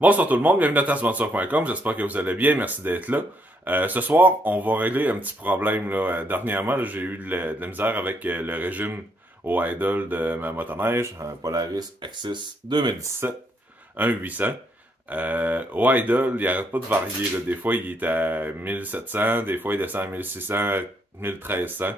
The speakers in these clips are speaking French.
Bonsoir tout le monde, bienvenue à tassponsor.com, j'espère que vous allez bien, merci d'être là. Ce soir, on va régler un petit problème. Dernièrement, là, j'ai eu de la misère avec le régime au idle de ma motoneige, un Polaris Axis 2017, un 800. Au idle, il arrête pas de varier. Là. Des fois, il est à 1700, des fois, il descend à 1600, 1300.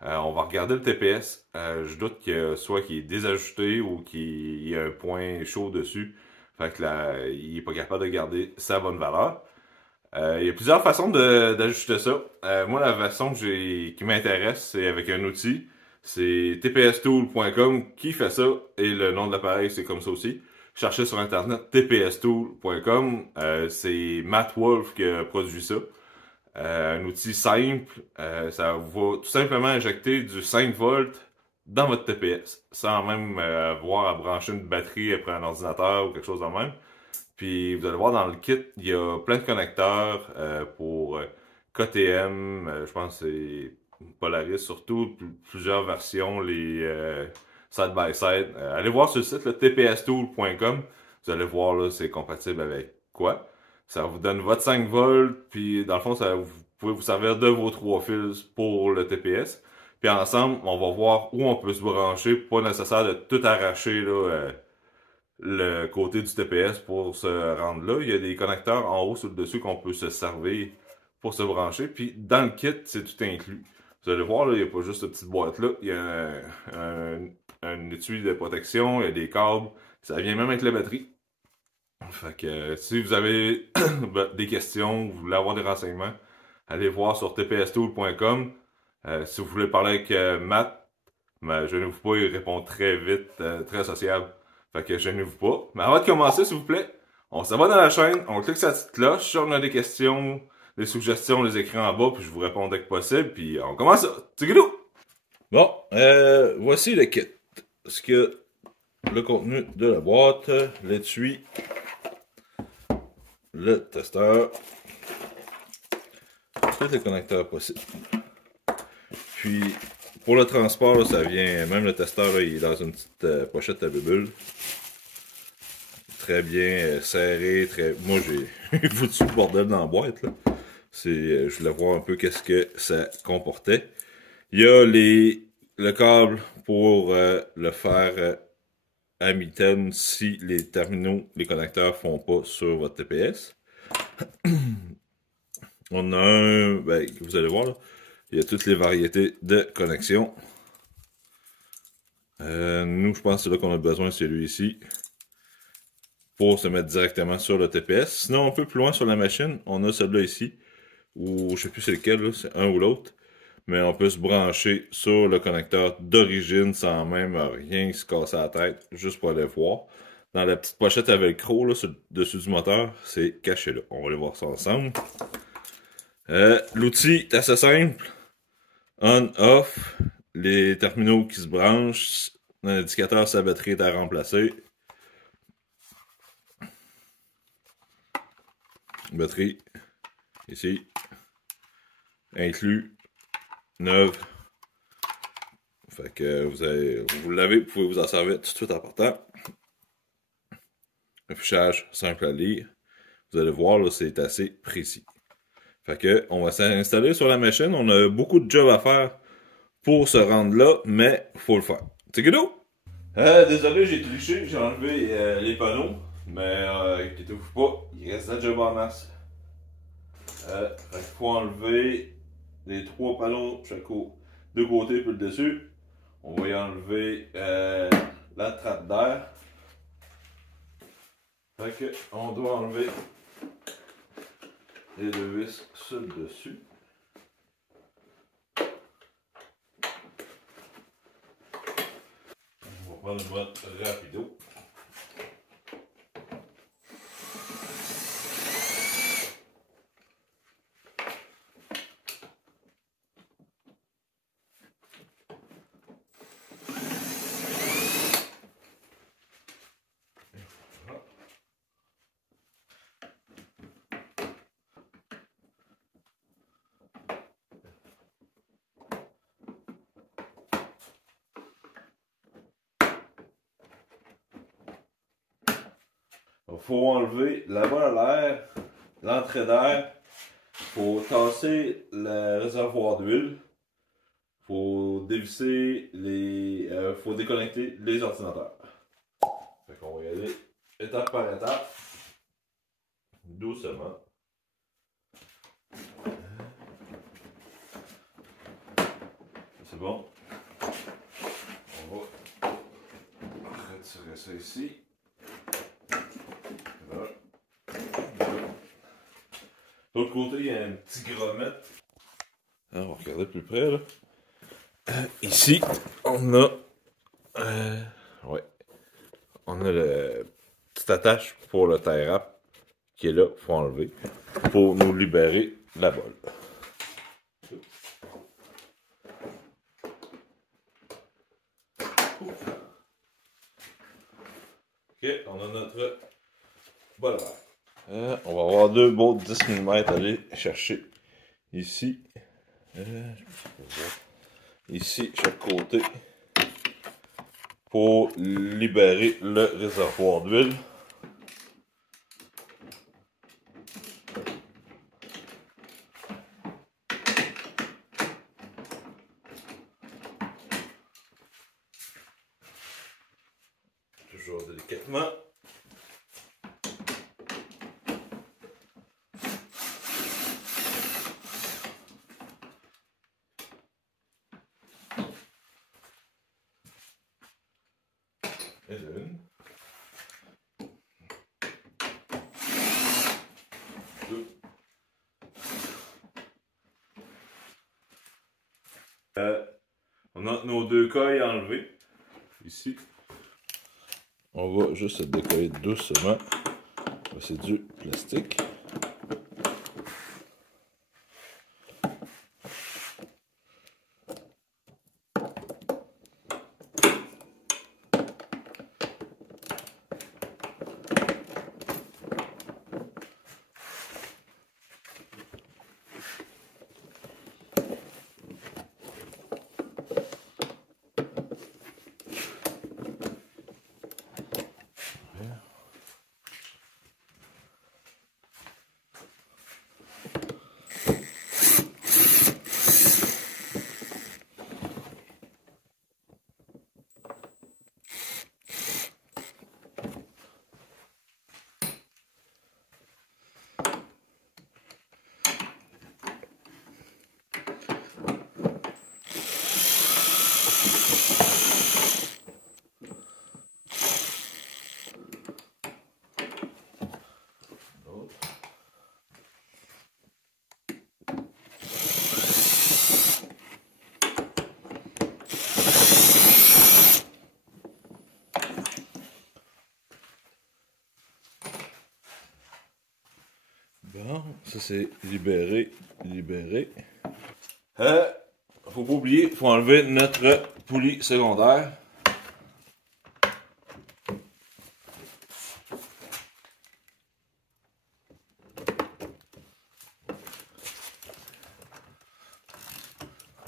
On va regarder le TPS. Je doute que soit qu'il est désajusté ou qu'il y a un point chaud dessus. Fait que là, il est pas capable de garder sa bonne valeur. Il y a plusieurs façons d'ajuster ça. Moi, la façon qui m'intéresse, c'est avec un outil. C'est tpstool.com qui fait ça et le nom de l'appareil, c'est comme ça aussi. Cherchez sur internet tpstool.com. C'est Matt Wolf qui a produit ça. Un outil simple, ça va tout simplement injecter du 5 volts dans votre TPS, sans même avoir à brancher une batterie après un ordinateur ou quelque chose de même. Puis vous allez voir dans le kit, il y a plein de connecteurs pour KTM, je pense que c'est Polaris surtout, plusieurs versions, les side by side. Allez voir sur le site, le tpstool.com. Vous allez voir là, c'est compatible avec quoi. Ça vous donne votre 5 volts, puis dans le fond, vous pouvez vous servir de vos 3 fils pour le TPS. Puis ensemble, on va voir où on peut se brancher. Pas nécessaire de tout arracher là, le côté du TPS pour se rendre là. Il y a des connecteurs en haut sur le dessus qu'on peut se servir pour se brancher. Puis dans le kit, c'est tout inclus. Vous allez voir, là, il n'y a pas juste cette petite boîte-là. Il y a un étui de protection, il y a des câbles. Ça vient même avec la batterie. Fait que si vous avez des questions, vous voulez avoir des renseignements, allez voir sur tpstool.com. Si vous voulez parler avec Matt, gênez-vous pas, il répond très vite, très sociable. Fait que gênez-vous pas. Mais avant de commencer, s'il vous plaît, on s'abonne à la chaîne, on clique sur la petite cloche, si on a des questions, des suggestions, on les écrit en bas, puis je vous réponds dès que possible, puis on commence ça. Tigidou! Bon, voici le kit. Ce que le contenu de la boîte, l'étui, le testeur, tous les connecteurs possibles. Puis, pour le transport, là, ça vient, même le testeur, là, il est dans une petite pochette à bulles. Très bien serré, moi, j'ai foutu le bordel dans la boîte, là. Je voulais voir un peu qu'est-ce que ça comportait. Il y a le câble pour le faire à mi-terme si les terminaux, les connecteurs font pas sur votre TPS. On a un, vous allez voir là, il y a toutes les variétés de connexions. Nous, je pense que c'est là qu'on a besoin, c'est celui-ci, pour se mettre directement sur le TPS. Sinon, un peu plus loin sur la machine, on a celui-là ici, ou je sais plus c'est lequel, c'est un ou l'autre. Mais on peut se brancher sur le connecteur d'origine sans même rien se casser la tête, juste pour aller voir. Dans la petite pochette à velcro, là, dessus du moteur, c'est caché là. On va aller voir ça ensemble. L'outil est assez simple. On, off, les terminaux qui se branchent, l'indicateur sa batterie est à remplacer. Batterie, ici, inclus, neuve. Fait que vous l'avez, vous pouvez vous en servir tout de suite en partant. Affichage simple à lire. Vous allez voir, là, c'est assez précis. Fait que, on va s'installer sur la machine. On a beaucoup de job à faire pour se rendre là, mais faut le faire. C'est good? Désolé, j'ai triché, j'ai enlevé les panneaux, mais inquiétez-vous pas, il reste de la job en masse. Fait qu'il faut enlever les 3 panneaux de côté puis le dessus. On va y enlever la trappe d'air. Fait que on doit enlever les 2 vis sur le dessus. On va prendre le mode rapido. Il faut enlever la bolle à l'air, l'entrée d'air. Il faut tasser le réservoir d'huile. Il faut dévisser les. Faut déconnecter les ordinateurs. Fait qu'on va y aller étape par étape. Doucement. C'est bon. On va retirer ça ici. Voilà. De l'autre côté, il y a un petit grommet. On va regarder plus près là. Ici, on a. Ouais. On a le petite attache pour le tie wrap qui est là, il faut enlever pour nous libérer la bolle. Ok, on a notre bolle à l'air. On va avoir deux bolts de 10 mm à aller chercher ici. Ici, chaque côté. Pour libérer le réservoir d'huile. Toujours délicatement. Et une. Deux. On a nos deux coils enlevés. Ici. On va juste se décoller doucement. C'est du plastique. Bon, ça c'est libéré. Faut pas oublier, faut enlever notre poulie secondaire.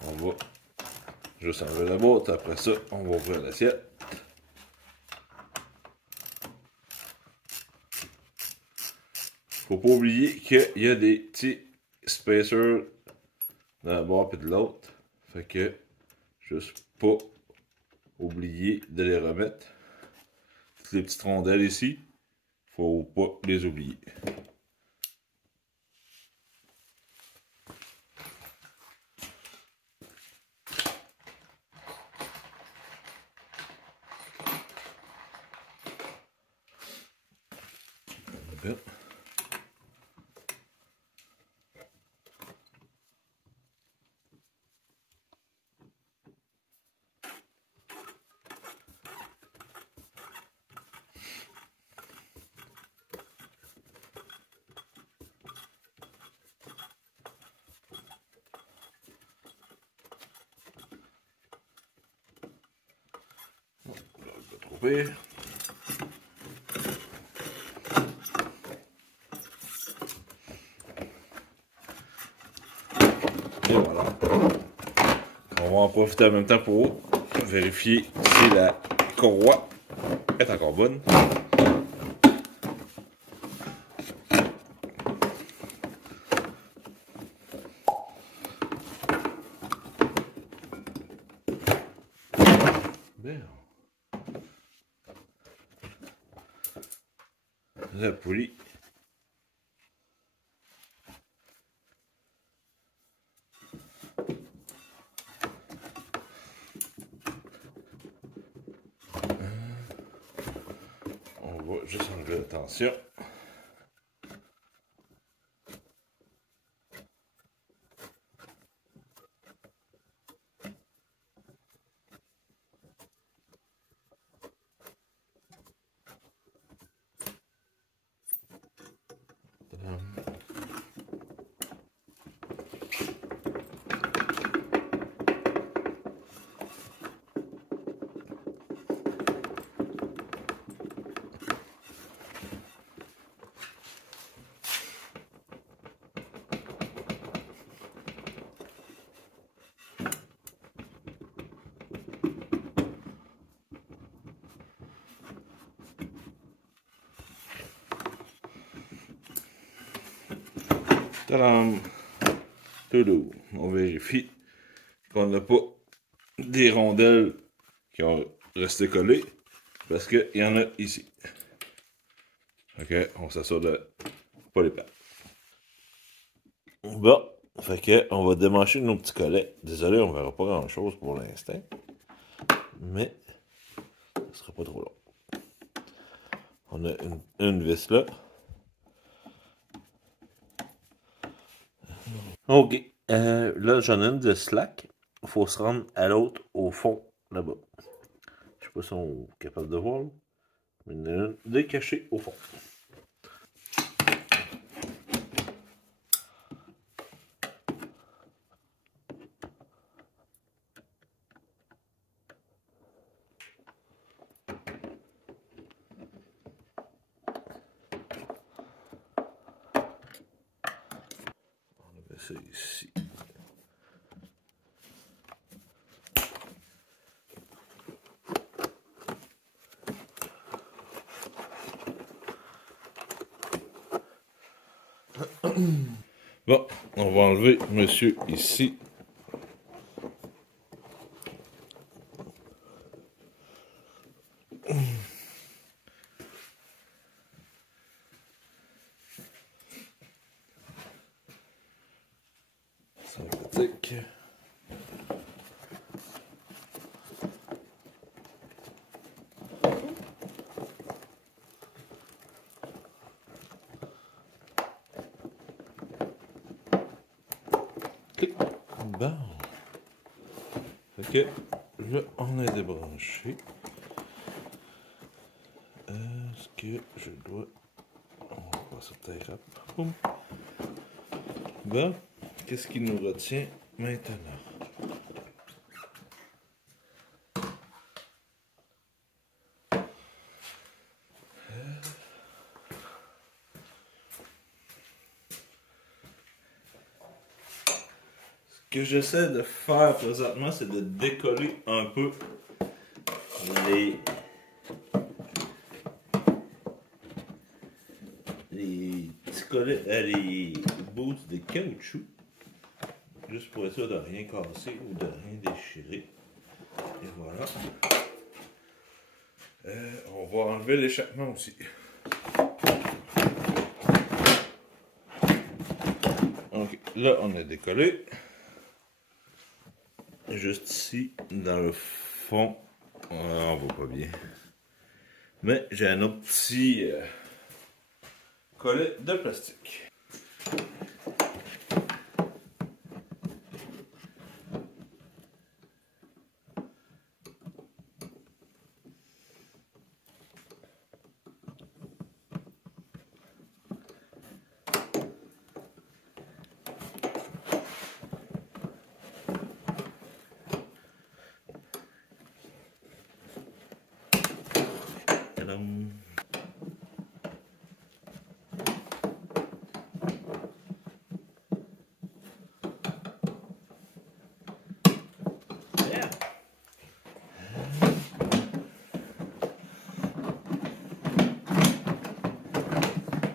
On va juste enlever la boîte, après ça, on va ouvrir l'assiette. Faut pas oublier qu'il y a des petits spacers d'un bord et de l'autre. Fait que, juste pas oublier de les remettre. Toutes les petites rondelles ici, faut pas les oublier. Bien. Trouver. Et voilà. On va en profiter en même temps pour vérifier si la courroie est encore bonne. la poulie. On va juste enlever la tension. Tadam! Tout. On vérifie qu'on n'a pas des rondelles qui ont resté collées parce qu'il y en a ici. Ok, on s'assure de pas les perdre. Bon, fait que on va démancher nos petits collets. Désolé, on verra pas grand chose pour l'instant, mais ce sera pas trop long. On a une vis là. Ok. Là, j'en ai une de slack. Il faut se rendre à l'autre au fond, là-bas. Je sais pas si on est capable de voir. Mais il y en a une de cachée au fond. On va ça ici. Bon, on va enlever monsieur ici. Sympathique. Bon. Ok, là, on a débranché. Est-ce que je dois... On va passer peut-être à... Boum. Bon, qu'est-ce qui nous retient maintenant? Ce que j'essaie de faire présentement, c'est de décoller un peu les petits collets, les boots de caoutchouc, juste pour être sûr de rien casser ou de rien déchirer. Et voilà. On va enlever l'échappement aussi. Donc là, on a décollé. Juste ici, dans le fond, on voit pas bien. Mais j'ai un autre petit collet de plastique. Tadam.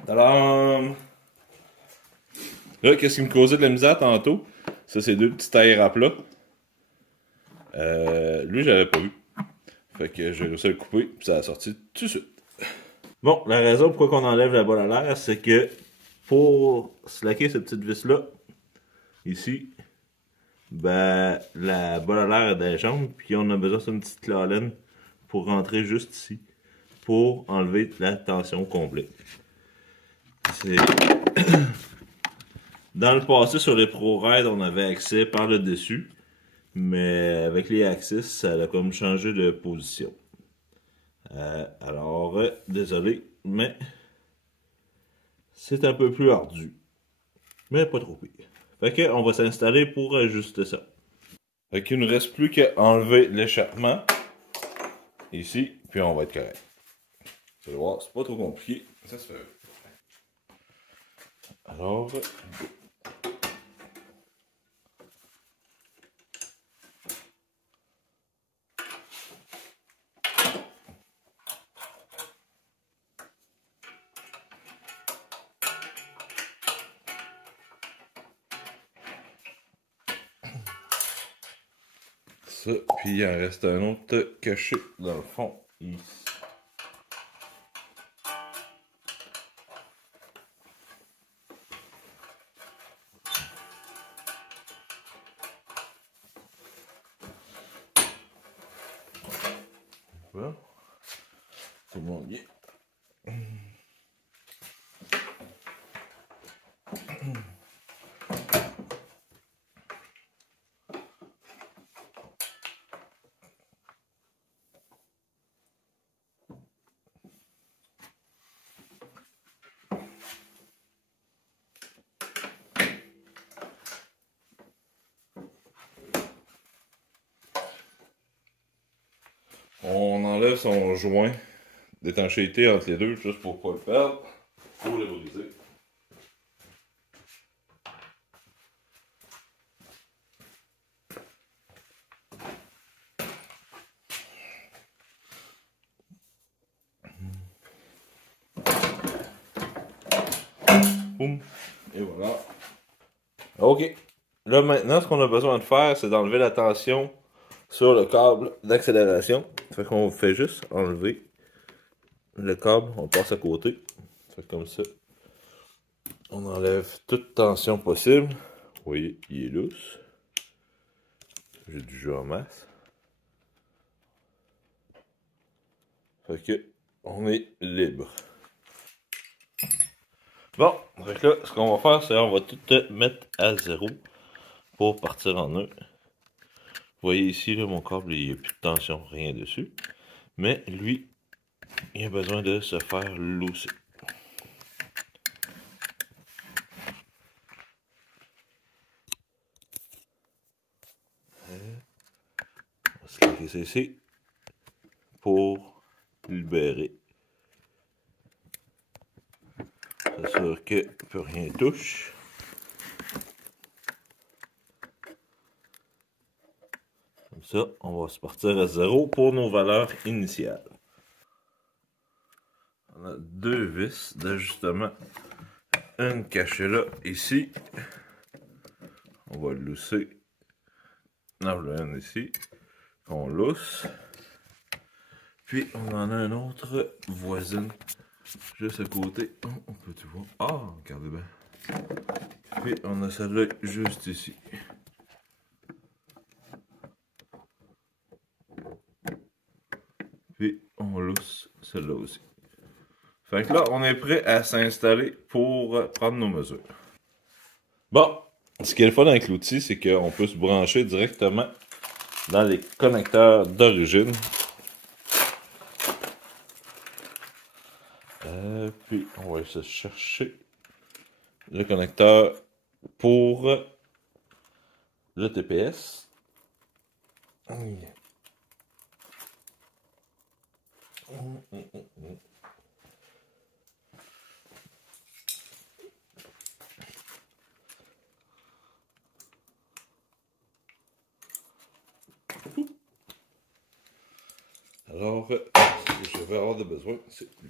Tadam! Là, qu'est-ce qui me causait de la misère tantôt? Ça, c'est deux petits tailleurs à plat. Lui, j'avais pas vu. Fait que j'ai réussi à le couper, puis ça a sorti tout de suite. Bon, la raison pourquoi on enlève la bolle à l'air, c'est que pour slacker cette petite vis-là, ici, ben, la bolle à l'air est dans les jambes, puis on a besoin d'une petite clawlaine pour rentrer juste ici, pour enlever la tension complète. C'est... Dans le passé, sur les ProRide, on avait accès par le dessus, mais avec les Axis, ça a comme changé de position. Alors, désolé, mais c'est un peu plus ardu. Mais pas trop pire. Fait que, on va s'installer pour ajuster ça. Fait qu'il ne nous reste plus qu'à enlever l'échappement. Ici, puis on va être correct. Vous allez voir, c'est pas trop compliqué. Ça se fait. Alors, ça, puis il en reste un autre caché dans le fond, ici. Voilà. Tout le monde y est. On enlève son joint d'étanchéité entre les deux, juste pour pas le perdre, pour le briser. Boum. Et voilà. Ok. Là maintenant, ce qu'on a besoin de faire, c'est d'enlever la tension sur le câble d'accélération. Fait qu'on fait juste enlever le câble, on passe à côté. Fait comme ça. On enlève toute tension possible. Vous voyez, il est lousse. J'ai du jeu en masse. Fait que on est libre. Bon, donc là, ce qu'on va faire, c'est on va tout mettre à 0 pour partir en nœud. Vous voyez ici, là, mon câble, il n'y a plus de tension, rien dessus. Mais lui, il a besoin de se faire lousser. On va se cliquer ça ici pour libérer. C'est sûr que plus rien touche. Comme ça, on va se partir à 0 pour nos valeurs initiales. On a deux vis d'ajustement. Une cachée là, ici. On va lousser. Non, une ici. On lousse. Puis on en a un autre voisine. Juste à côté. Oh, on peut tout voir. Ah, regardez bien. Puis on a celle-là juste ici. Puis on lousse celle-là aussi. Fait que là, on est prêt à s'installer pour prendre nos mesures. Bon, ce qui est le fun avec l'outil, c'est qu'on peut se brancher directement dans les connecteurs d'origine. Puis on va essayer de chercher le connecteur pour le TPS. Alors, si je vais avoir de besoin, c'est lui.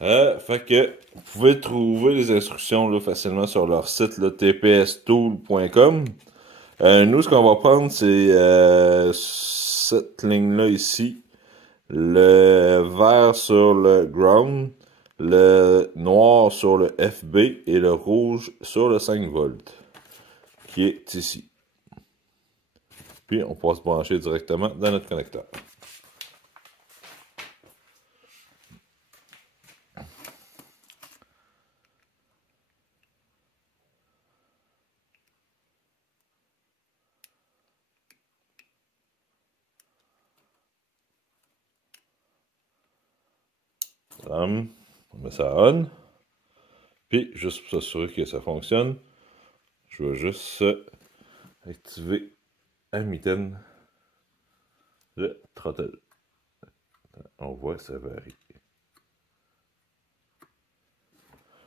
Fait que vous pouvez trouver les instructions là, facilement sur leur site tpstool.com. Nous, ce qu'on va prendre, c'est cette ligne-là ici, le vert sur le ground, le noir sur le FB et le rouge sur le 5 volts, qui est ici. Puis on pourra se brancher directement dans notre connecteur. On met ça on. Puis, juste pour s'assurer que ça fonctionne, je vais juste activer à mitaine le throttle. On voit, ça varie.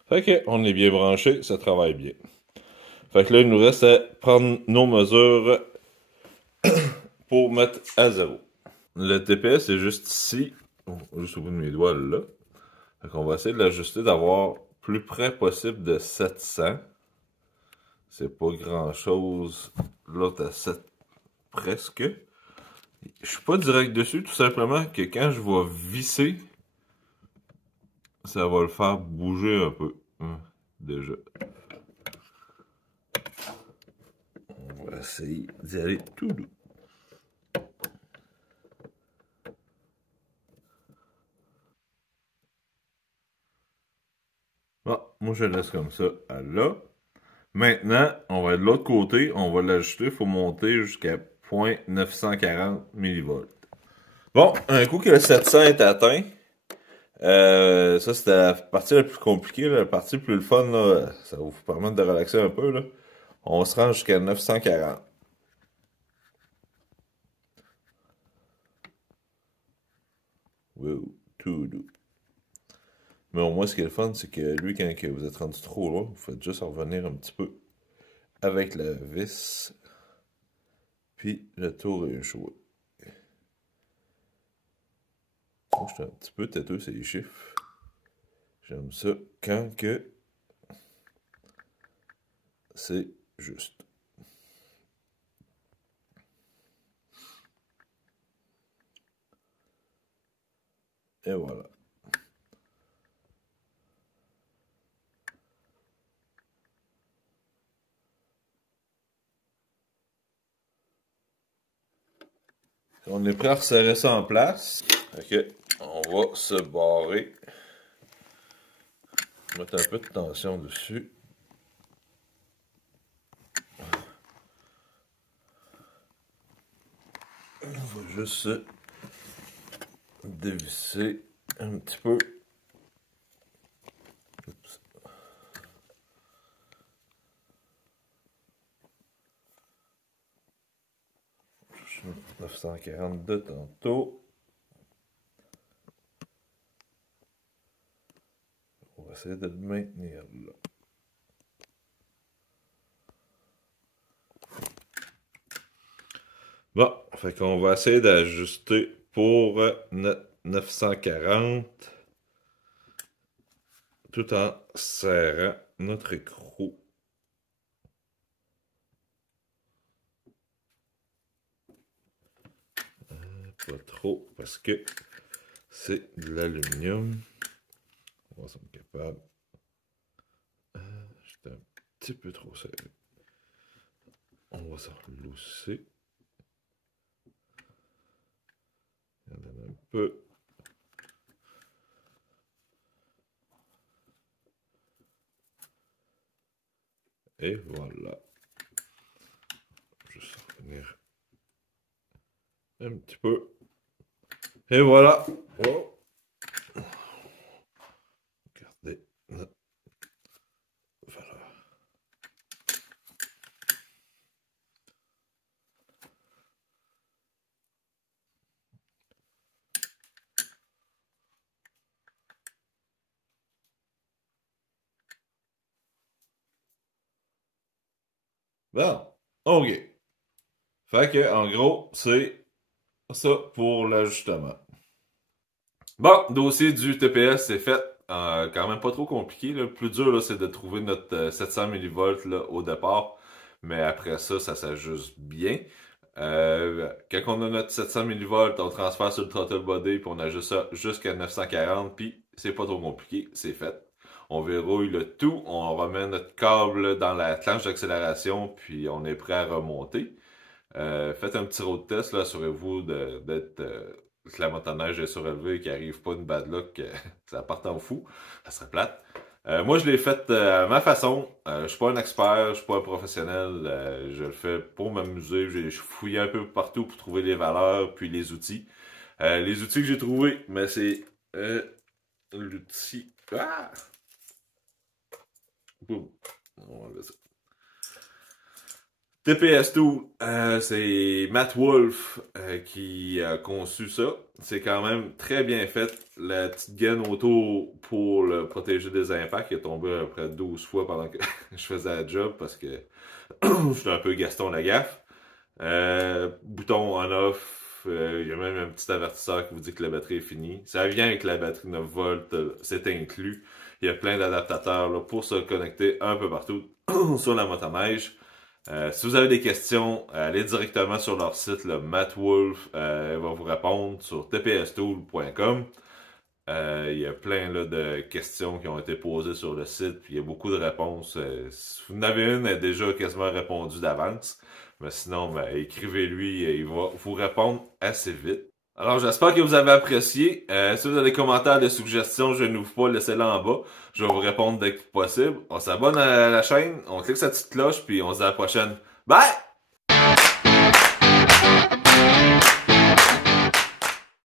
Fait que, on est bien branché, ça travaille bien. Fait que là, il nous reste à prendre nos mesures pour mettre à 0. Le TPS est juste ici, juste au bout de mes doigts là. Fait qu'on va essayer de l'ajuster d'avoir plus près possible de 700. C'est pas grand chose. Là, t'as 7 presque. Je suis pas direct dessus, tout simplement que quand je vais visser, ça va le faire bouger un peu. Déjà. On va essayer d'y aller tout doux. Bon, moi je le laisse comme ça à là. Maintenant, on va de l'autre côté, on va l'ajuster, il faut monter jusqu'à 0.940 mV. Bon, un coup que le 700 est atteint, ça c'était la partie la plus compliquée, la partie plus le fun, là, ça va vous permettre de relaxer un peu, là. On se rend jusqu'à 940. Wow, tout doux. Mais au moins, ce qui est le fun, c'est que lui, quand vous êtes rendu trop loin, vous faites juste revenir un petit peu avec la vis. Puis le tour est joué. Moi, je suis un petit peu têteux, c'est les chiffres. J'aime ça quand que c'est juste. Et voilà. On est prêt à resserrer ça en place. Ok, on va se barrer. Mettre un peu de tension dessus. On va juste dévisser un petit peu. Oups. 942 tantôt. On va essayer de le maintenir là. Bon, fait qu'on va essayer d'ajuster pour notre 940 tout en serrant notre écrou. Pas trop parce que c'est de l'aluminium. On va voir si on est capable. J'étais un petit peu trop serré. On va s'en lousser. Il y en a un peu. Et voilà. Juste revenir un petit peu. Et voilà. Oh. Regardez notre valeur. Bon, ok. Fait que, en gros, c'est ça pour l'ajustement. Bon, dossier du TPS, c'est fait. Quand même pas trop compliqué. Là. Le plus dur, là, c'est de trouver notre 700 mV là, au départ. Mais après ça, ça s'ajuste bien. Quand on a notre 700 millivolts, on transfère sur le throttle body, puis on ajuste ça jusqu'à 940, puis c'est pas trop compliqué, c'est fait. On verrouille le tout, on remet notre câble dans la planche d'accélération, puis on est prêt à remonter. Faites un petit road test, là, assurez-vous d'être que la motoneige est surélevée et qu'il n'arrive pas une bad luck, ça parte en fou, ça serait plate. Moi, je l'ai fait à ma façon. Je suis pas un expert, je suis pas un professionnel. Je le fais pour m'amuser. J'ai fouillé un peu partout pour trouver les valeurs puis les outils. Les outils que j'ai trouvés, mais c'est l'outil. Ah! Boum. On va enlever ça. TPS Tool, c'est Matt Wolf qui a conçu ça. C'est quand même très bien fait. La petite gaine autour pour le protéger des impacts qui est tombé à peu près 12 fois pendant que je faisais la job parce que je suis un peu Gaston Lagaffe. Bouton on-off. Il y a même un petit avertisseur qui vous dit que la batterie est finie. Ça vient avec la batterie 9 volts, c'est inclus. Il y a plein d'adaptateurs là, pour se connecter un peu partout sur la motoneige. Si vous avez des questions, allez directement sur leur site, le Matt Wolf va vous répondre sur tpstool.com. Il y a plein là, de questions qui ont été posées sur le site, puis il y a beaucoup de réponses. Si vous en avez une, elle est déjà quasiment répondue d'avance. Mais sinon, écrivez-lui, il va vous répondre assez vite. Alors, j'espère que vous avez apprécié. Si vous avez des commentaires, des suggestions, je n'ouvre pas, laissez-les en bas. Je vais vous répondre dès que possible. On s'abonne à la chaîne, on clique sa petite cloche, puis on se dit à la prochaine. Bye!